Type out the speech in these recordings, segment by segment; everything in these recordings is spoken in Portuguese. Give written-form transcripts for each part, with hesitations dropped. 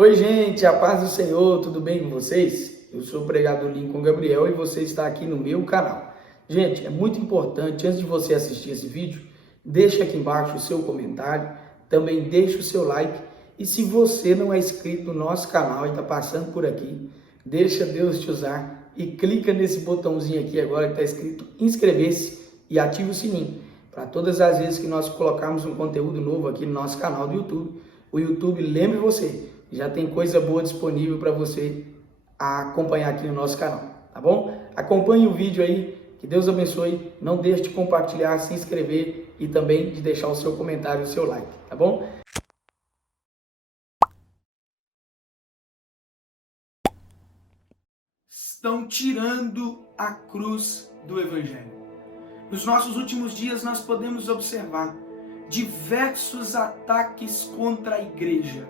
Oi, gente, a paz do Senhor, tudo bem com vocês? Eu sou o pregador Lincoln Gabriel e você está aqui no meu canal. Gente, é muito importante, antes de você assistir esse vídeo, deixa aqui embaixo o seu comentário, também deixa o seu like e se você não é inscrito no nosso canal e está passando por aqui, deixa Deus te usar e clica nesse botãozinho aqui agora que está escrito inscrever-se e ativa o sininho, para todas as vezes que nós colocarmos um conteúdo novo aqui no nosso canal do YouTube, o YouTube lembre você, já tem coisa boa disponível para você acompanhar aqui no nosso canal, tá bom? Acompanhe o vídeo aí, que Deus abençoe, não deixe de compartilhar, se inscrever e também de deixar o seu comentário, o seu like, tá bom? Estão tirando a cruz do Evangelho. Nos nossos últimos dias nós podemos observar diversos ataques contra a igreja,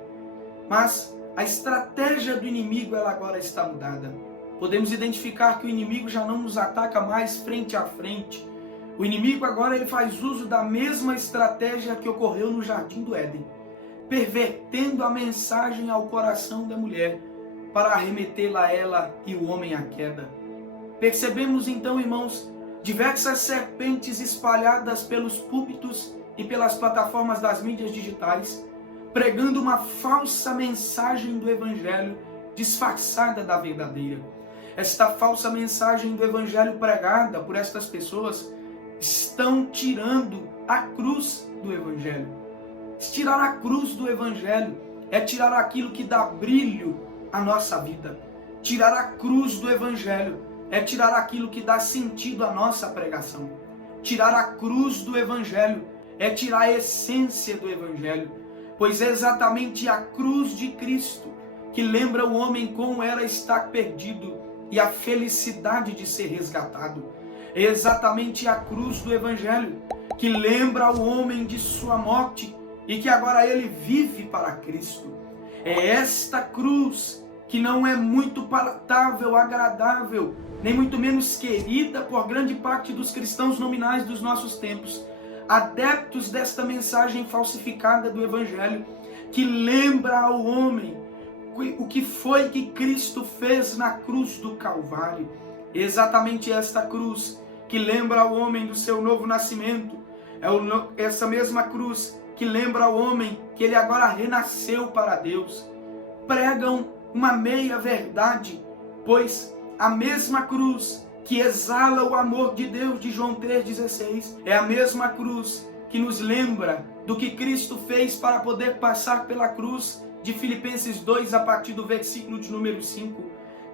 mas a estratégia do inimigo ela agora está mudada. Podemos identificar que o inimigo já não nos ataca mais frente a frente. O inimigo agora ele faz uso da mesma estratégia que ocorreu no Jardim do Éden, pervertendo a mensagem ao coração da mulher para arremetê-la a ela e o homem à queda. Percebemos então, irmãos, diversas serpentes espalhadas pelos púlpitos e pelas plataformas das mídias digitais, pregando uma falsa mensagem do Evangelho disfarçada da verdadeira. Esta falsa mensagem do Evangelho pregada por estas pessoas estão tirando a cruz do Evangelho. Tirar a cruz do Evangelho é tirar aquilo que dá brilho à nossa vida. Tirar a cruz do Evangelho é tirar aquilo que dá sentido à nossa pregação. Tirar a cruz do Evangelho é tirar a essência do Evangelho, pois é exatamente a cruz de Cristo que lembra o homem como era estar perdido e a felicidade de ser resgatado. É exatamente a cruz do Evangelho que lembra o homem de sua morte e que agora ele vive para Cristo. É esta cruz que não é muito palatável, agradável, nem muito menos querida por grande parte dos cristãos nominais dos nossos tempos, adeptos desta mensagem falsificada do Evangelho, que lembra ao homem o que foi que Cristo fez na cruz do Calvário. Exatamente esta cruz que lembra ao homem do seu novo nascimento, essa mesma cruz que lembra ao homem que ele agora renasceu para Deus. Pregam uma meia verdade, pois a mesma cruz que exala o amor de Deus de João 3,16 é a mesma cruz que nos lembra do que Cristo fez para poder passar pela cruz de Filipenses 2 a partir do versículo de número 5,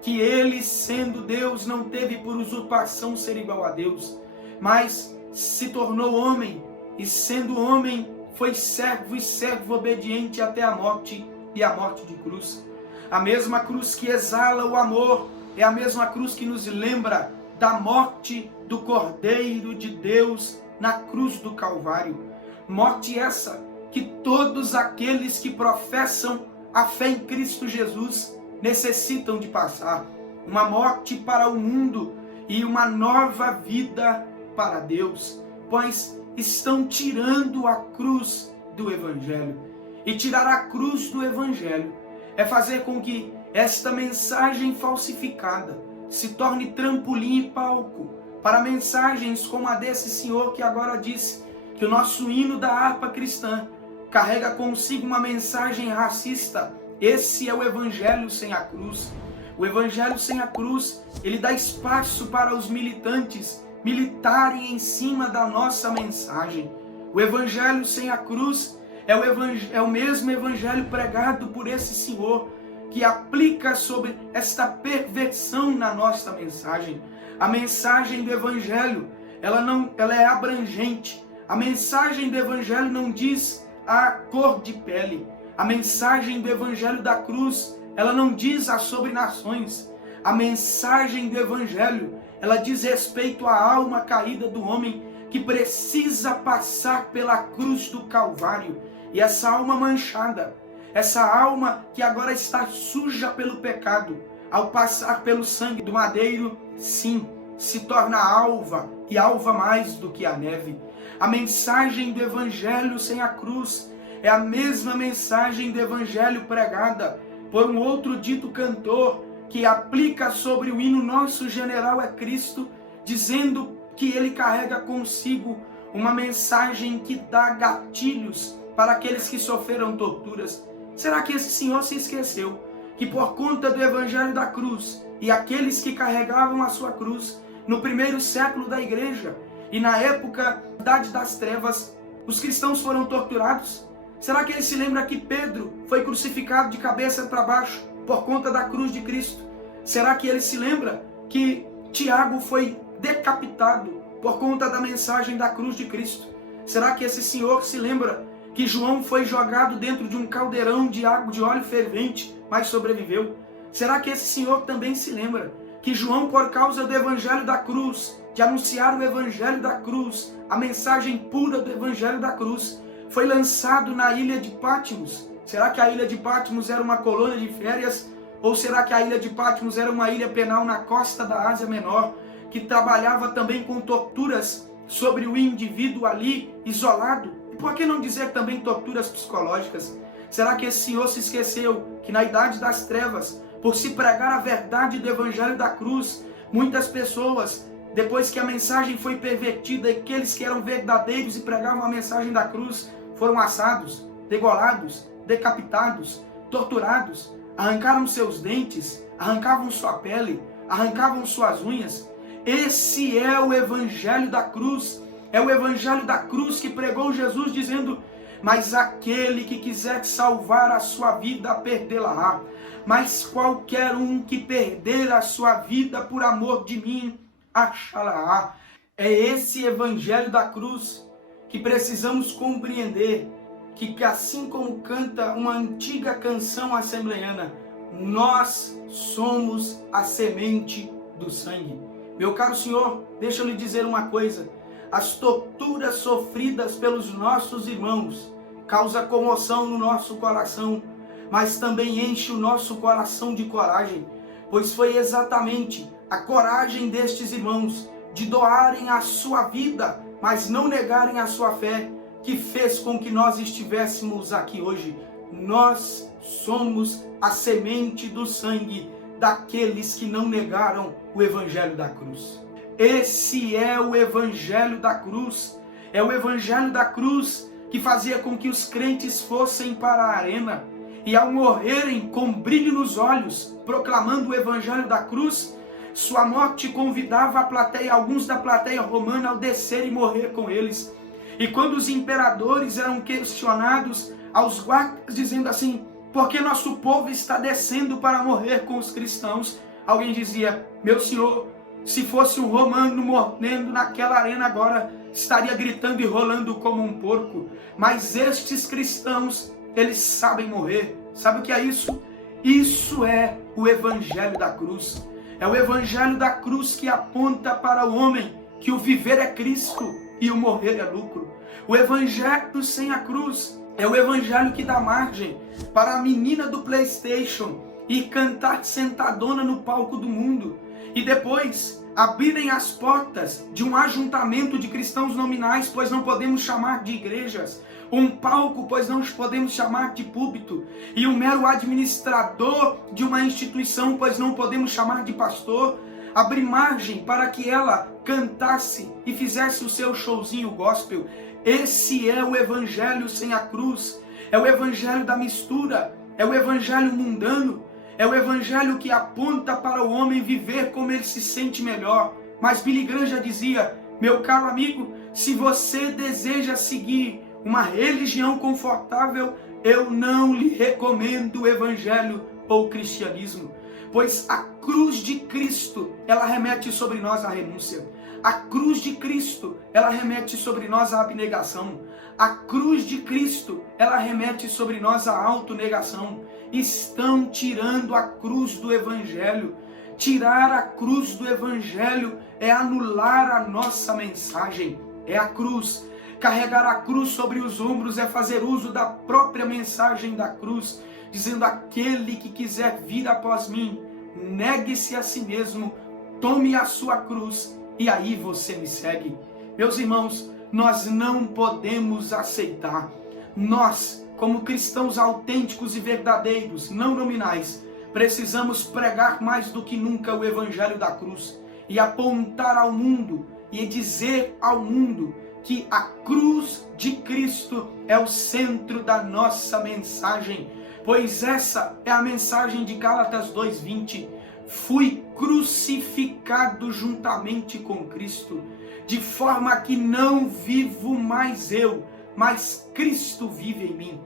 que ele, sendo Deus, não teve por usurpação ser igual a Deus, mas se tornou homem e sendo homem foi servo e servo obediente até a morte e a morte de cruz. A mesma cruz que exala o amor é a mesma cruz que nos lembra da morte do Cordeiro de Deus na cruz do Calvário. Morte essa que todos aqueles que professam a fé em Cristo Jesus necessitam de passar. Uma morte para o mundo e uma nova vida para Deus, pois estão tirando a cruz do Evangelho. E tirar a cruz do Evangelho é fazer com que esta mensagem falsificada se torne trampolim e palco para mensagens como a desse senhor que agora disse que o nosso hino da harpa cristã carrega consigo uma mensagem racista. Esse é o Evangelho sem a cruz. O Evangelho sem a cruz, ele dá espaço para os militantes militarem em cima da nossa mensagem. O Evangelho sem a cruz é o mesmo Evangelho pregado por esse senhor que aplica sobre esta perversão na nossa mensagem. A mensagem do Evangelho, ela é abrangente. A mensagem do Evangelho não diz a cor de pele. A mensagem do Evangelho da cruz, ela não diz a sobre nações. A mensagem do Evangelho, ela diz respeito à alma caída do homem que precisa passar pela cruz do Calvário. E essa alma manchada, essa alma que agora está suja pelo pecado, ao passar pelo sangue do madeiro, sim, se torna alva, e alva mais do que a neve. A mensagem do Evangelho sem a cruz é a mesma mensagem do Evangelho pregada por um outro dito cantor que aplica sobre o hino Nosso General é Cristo, dizendo que ele carrega consigo uma mensagem que dá gatilhos para aqueles que sofreram torturas. Será que esse senhor se esqueceu que por conta do evangelho da cruz e aqueles que carregavam a sua cruz no primeiro século da igreja e na época da Idade das Trevas, os cristãos foram torturados? Será que ele se lembra que Pedro foi crucificado de cabeça para baixo por conta da cruz de Cristo? Será que ele se lembra que Tiago foi decapitado por conta da mensagem da cruz de Cristo? Será que esse senhor se lembra que João foi jogado dentro de um caldeirão de água de óleo fervente, mas sobreviveu? Será que esse senhor também se lembra que João, por causa do evangelho da cruz, de anunciar o evangelho da cruz, a mensagem pura do evangelho da cruz, foi lançado na ilha de Patmos? Será que a ilha de Patmos era uma colônia de férias? Ou será que a ilha de Patmos era uma ilha penal na costa da Ásia Menor, que trabalhava também com torturas sobre o indivíduo ali, isolado? E por que não dizer também torturas psicológicas? Será que esse senhor se esqueceu que na Idade das Trevas, por se pregar a verdade do evangelho da cruz, muitas pessoas, depois que a mensagem foi pervertida, aqueles que eram verdadeiros e pregavam a mensagem da cruz, foram assados, degolados, decapitados, torturados, arrancaram seus dentes, arrancavam sua pele, arrancavam suas unhas? Esse é o evangelho da cruz. É o evangelho da cruz que pregou Jesus dizendo: mas aquele que quiser salvar a sua vida, perdê-la-á. Mas qualquer um que perder a sua vida por amor de mim, achá-la-á. É esse evangelho da cruz que precisamos compreender, que assim como canta uma antiga canção assembleiana, nós somos a semente do sangue. Meu caro senhor, deixa eu lhe dizer uma coisa: as torturas sofridas pelos nossos irmãos causam comoção no nosso coração, mas também enche o nosso coração de coragem, pois foi exatamente a coragem destes irmãos de doarem a sua vida, mas não negarem a sua fé, que fez com que nós estivéssemos aqui hoje. Nós somos a semente do sangue daqueles que não negaram o evangelho da cruz. Esse é o evangelho da cruz. É o evangelho da cruz que fazia com que os crentes fossem para a arena e, ao morrerem com brilho nos olhos, proclamando o evangelho da cruz, sua morte convidava a plateia, alguns da plateia romana, ao descer e morrer com eles. E quando os imperadores eram questionados aos guardas, dizendo assim: por que nosso povo está descendo para morrer com os cristãos? Alguém dizia: meu senhor, se fosse um romano morrendo naquela arena agora, estaria gritando e rolando como um porco. Mas estes cristãos, eles sabem morrer. Sabe o que é isso? Isso é o evangelho da cruz. É o evangelho da cruz que aponta para o homem que o viver é Cristo e o morrer é lucro. O evangelho sem a cruz é o evangelho que dá margem para a menina do PlayStation ir cantar sentadona no palco do mundo e depois abrirem as portas de um ajuntamento de cristãos nominais, pois não podemos chamar de igrejas, um palco, pois não podemos chamar de púlpito, e um mero administrador de uma instituição, pois não podemos chamar de pastor. Abrir margem para que ela cantasse e fizesse o seu showzinho gospel. Esse é o evangelho sem a cruz. É o evangelho da mistura. É o evangelho mundano. É o evangelho que aponta para o homem viver como ele se sente melhor. Mas Billy Graham já dizia: meu caro amigo, se você deseja seguir uma religião confortável, eu não lhe recomendo o evangelho ou o cristianismo. Pois a cruz de Cristo, ela remete sobre nós a renúncia. A cruz de Cristo, ela remete sobre nós a abnegação. A cruz de Cristo, ela remete sobre nós a autonegação. Estão tirando a cruz do evangelho. Tirar a cruz do evangelho é anular a nossa mensagem. É a cruz. Carregar a cruz sobre os ombros é fazer uso da própria mensagem da cruz, dizendo: aquele que quiser vir após mim, negue-se a si mesmo, tome a sua cruz e aí você me segue. Meus irmãos, nós não podemos aceitar, nós como cristãos autênticos e verdadeiros, não nominais, precisamos pregar mais do que nunca o Evangelho da cruz e apontar ao mundo e dizer ao mundo que a cruz de Cristo é o centro da nossa mensagem, pois essa é a mensagem de Gálatas 2:20. Fui crucificado juntamente com Cristo, de forma que não vivo mais eu, mas Cristo vive em mim.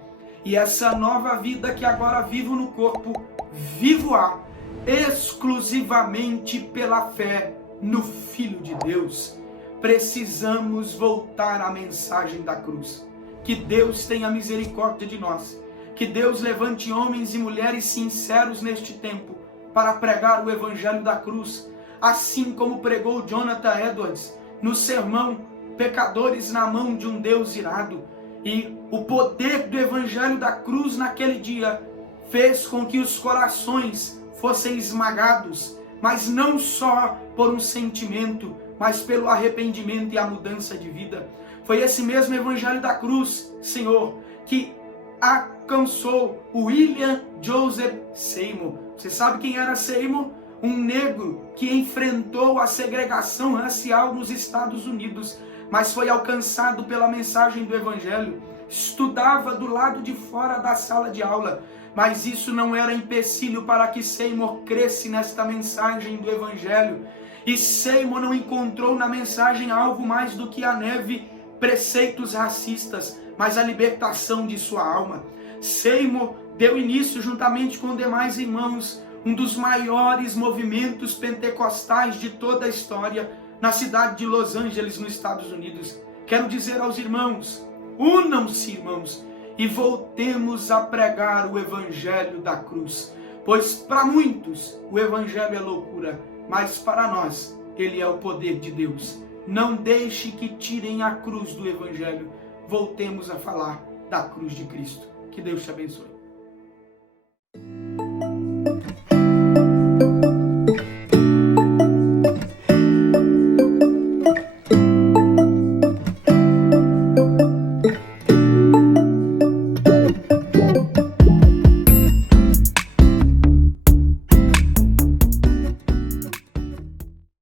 E essa nova vida que agora vivo no corpo, vivo-a exclusivamente pela fé no Filho de Deus. Precisamos voltar à mensagem da cruz. Que Deus tenha misericórdia de nós. Que Deus levante homens e mulheres sinceros neste tempo para pregar o Evangelho da cruz, assim como pregou Jonathan Edwards no sermão Pecadores na mão de um Deus irado. E o poder do Evangelho da cruz naquele dia fez com que os corações fossem esmagados, mas não só por um sentimento, mas pelo arrependimento e a mudança de vida. Foi esse mesmo Evangelho da cruz, Senhor, que alcançou William Joseph Seymour. Você sabe quem era Seymour? Um negro que enfrentou a segregação racial nos Estados Unidos, mas foi alcançado pela mensagem do Evangelho. Estudava do lado de fora da sala de aula, mas isso não era empecilho para que Seymour cresce nesta mensagem do Evangelho. E Seymour não encontrou na mensagem algo mais do que a neve, preceitos racistas, mas a libertação de sua alma. Seymour deu início, juntamente com demais irmãos, um dos maiores movimentos pentecostais de toda a história, na cidade de Los Angeles, nos Estados Unidos. Quero dizer aos irmãos, unam-se, irmãos, e voltemos a pregar o Evangelho da cruz, pois para muitos o Evangelho é loucura, mas para nós ele é o poder de Deus. Não deixe que tirem a cruz do Evangelho. Voltemos a falar da cruz de Cristo. Que Deus te abençoe.